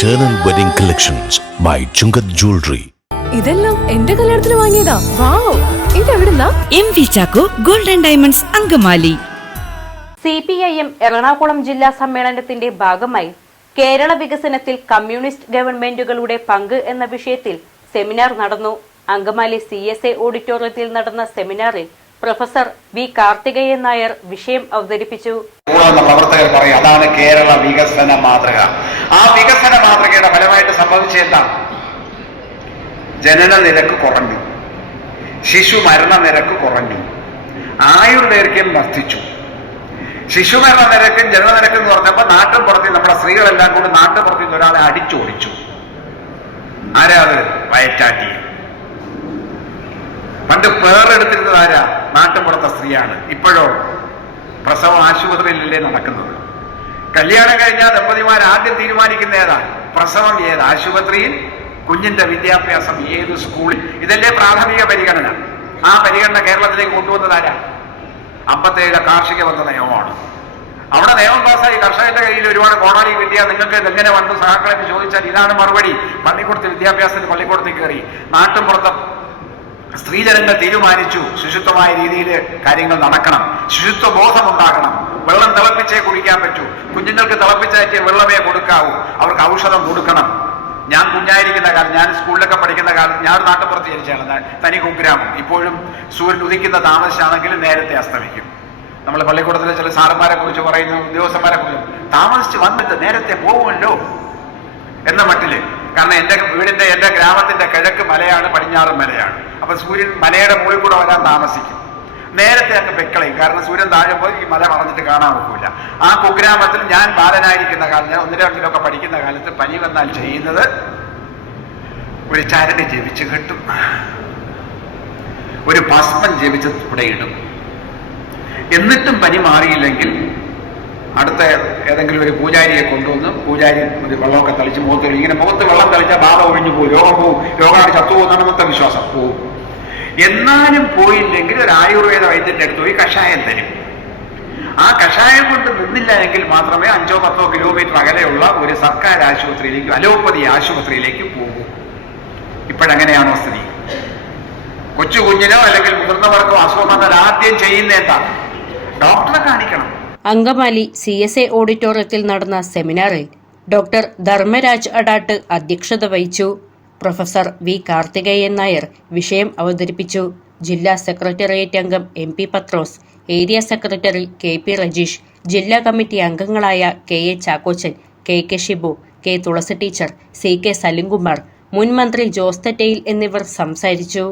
Eternal Wedding Collections by Chungat Jewelry. ഇതെല്ലാം എന്റെ കല്യാണത്തിന് വാങ്ങിയതാ. വാവ്, ഇതെവിടുന്നാ? MV Chacko golden diamonds Angamaly. CPIM Ernakulam ജില്ലാ സമ്മേളനത്തിന്റെ ഭാഗമായി കേരള വികസനത്തിൽ കമ്മ്യൂണിസ്റ്റ് ഗവൺമെന്റുകളുടെ പങ്ക് എന്ന വിഷയത്തിൽ സെമിനാർ നടന്നു. അങ്കമാലി CSA ഓഡിറ്റോറിയത്തിൽ നടന്ന സെമിനാറിൽ പ്രൊഫസർ വി കാർത്തികേയൻ നായർ വിഷയം അവതരിപ്പിച്ചു. പ്രവർത്തകർ പറയും അതാണ് കേരള വികസന മാതൃക. ആ വികസന മാതൃകയുടെ ഫലമായിട്ട് സംഭവിച്ചെന്താണ്? ജനന നിരക്ക് കുറഞ്ഞു, ശിശു മരണ നിരക്ക് കുറഞ്ഞു, ആയുർദൈർഘ്യം വർദ്ധിച്ചു. ശിശു മരണ നിരക്കും ജനന നിരക്കും എന്ന് പറഞ്ഞപ്പോ നാട്ടുപുറത്തിൽ നമ്മുടെ സ്ത്രീകളെല്ലാം കൂടി നാട്ടുപുറത്തിൽ നിന്ന് ഒരാളെ അടിച്ചോടിച്ചു. ആരാ അത്? വയറ്റാറ്റി. പണ്ട് പേരെടുത്തിരുന്നത് ആരാ? നാട്ടുപുറത്തെ സ്ത്രീയാണ്. ഇപ്പോഴോ പ്രസവം ആശുപത്രിയിലല്ലേ നടക്കുന്നത്. കല്യാണം കഴിഞ്ഞാൽ ദമ്പതിമാർ ആദ്യം തീരുമാനിക്കുന്ന ഏതാ? പ്രസവം ഏത് ആശുപത്രിയിൽ, കുഞ്ഞിന്റെ വിദ്യാഭ്യാസം ഏത് സ്കൂളിൽ. ഇതല്ലേ പ്രാഥമിക പരിഗണന. ആ പരിഗണന കേരളത്തിലേക്ക് കൊണ്ടുവന്നത് ആരാ? 57 കാർഷിക ബന്ധ നിയമമാണ്. അവിടെ നിയമം പാസ്സായി കർഷകന്റെ കയ്യിൽ ഒരുപാട് കോടാലി കിട്ടിയാൽ നിങ്ങൾക്ക് ഇതെങ്ങനെ വന്നു സഹാക്കളെന്ന് ചോദിച്ചാൽ ഇതാണ് മറുപടി. പള്ളിക്കൂടത്ത് വിദ്യാഭ്യാസത്തിന് പള്ളിക്കൂടത്തിൽ കയറി. നാട്ടുപുറത്ത് സ്ത്രീജനങ്ങൾ തീരുമാനിച്ചു ശുചിത്വമായ രീതിയിൽ കാര്യങ്ങൾ നടക്കണം, ശുചിത്വ ബോധം ഉണ്ടാകണം, വെള്ളം തിളപ്പിച്ചേ കുടിക്കാൻ പറ്റൂ, കുഞ്ഞുങ്ങൾക്ക് തിളപ്പിച്ചേറ്റേ വെള്ളമേ കൊടുക്കാവൂ, അവർക്ക് ഔഷധം കൊടുക്കണം. ഞാൻ കുഞ്ഞായിരിക്കുന്ന കാലം, ഞാൻ സ്കൂളിലൊക്കെ പഠിക്കുന്ന കാലത്ത് ഞാൻ നാട്ടുപുറത്ത് ജനിച്ചാണ്, തനി കുഗ്രാമം. ഇപ്പോഴും സൂര്യൻ ഉദിക്കുന്ന താമസിച്ചാണെങ്കിലും നേരത്തെ അസ്തമിക്കും. നമ്മൾ പള്ളിക്കൂടത്തിലെ ചില സാറന്മാരെ കുറിച്ച് പറയുന്ന, ഉദ്യോഗസ്ഥന്മാരെ കുറിച്ച് താമസിച്ച് വന്നിട്ട് നേരത്തെ പോകുമല്ലോ എന്ന മട്ടില്. കാരണം എന്റെ ഗ്രാമത്തിന്റെ കിഴക്ക് മലയാണ്, പടിഞ്ഞാറ് മലയാണ്. അപ്പൊ സൂര്യൻ മലയുടെ മുകളിൽ കൂടെ വരാൻ താമസിക്കും. നേരത്തെ അങ്ങ് വെക്കളയും, കാരണം സൂര്യൻ താഴുമ്പോൾ ഈ മല മറഞ്ഞിട്ട് കാണാൻ ഒക്കില്ല. ആ കുഗ്രാമത്തിൽ ഞാൻ ബാലനായിരിക്കുന്ന കാലത്ത്, ഞാൻ 1-2 പഠിക്കുന്ന കാലത്ത് പനി വന്നാൽ ചെയ്യുന്നത് ഒരു ചരട് ജപിച്ച് കെട്ടും, ഒരു ഭസ്മം ജപിച്ച് തുടയിടും. എന്നിട്ടും പനി മാറിയില്ലെങ്കിൽ അടുത്ത ഏതെങ്കിലും ഒരു പൂജാരിയെ കൊണ്ടുവന്ന് പൂജാരി ഒരു വെള്ളമൊക്കെ തളിച്ച് മുഖത്ത്, ഇങ്ങനെ മുഖത്ത് വെള്ളം തളിച്ചാൽ ബാധ ഒഴിഞ്ഞു പോകും, രോഗം പോവും, രോഗമാണ് ചത്തുപോകുന്നതാണ് മൊത്തം വിശ്വാസം, പോവും. എന്നാലും പോയില്ലെങ്കിൽ ഒരു ആയുർവേദ വൈദ്യന്റെ അടുത്ത് പോയി കഷായം തരും. ആ കഷായം കൊണ്ട് നിന്നില്ല എങ്കിൽ മാത്രമേ 5-10 കിലോമീറ്റർ അകലെയുള്ള ഒരു സർക്കാർ ആശുപത്രിയിലേക്ക്, അലോപ്പതി ആശുപത്രിയിലേക്ക് പോകൂ. ഇപ്പോഴെങ്ങനെയാണോ സ്ഥിതി? കൊച്ചു കുഞ്ഞിനോ അല്ലെങ്കിൽ മുതിർന്നവർക്കോ അസുഖം വന്നാൽ ആദ്യം ചെയ്യുന്ന എന്താ? ഡോക്ടറെ കാണിക്കണം. അങ്കമാലി CSA ഓഡിറ്റോറിയത്തിൽ നടന്ന സെമിനാറിൽ ഡോക്ടർ ധർമ്മരാജ് അടാട്ട് അധ്യക്ഷത വഹിച്ചു. പ്രൊഫസർ വി കാർത്തികേയൻ നായർ വിഷയം അവതരിപ്പിച്ചു. ജില്ലാ സെക്രട്ടേറിയറ്റ് അംഗം MP Pathrose, area secretary KP Rajeesh, ജില്ലാ കമ്മിറ്റി അംഗങ്ങളായ KA Chakkochan, KK Shibu, K Thulasi teacher, CK Salimkumar, മുൻ മന്ത്രി ജോസ് തെറ്റയിൽ എന്നിവർ സംസാരിച്ചു.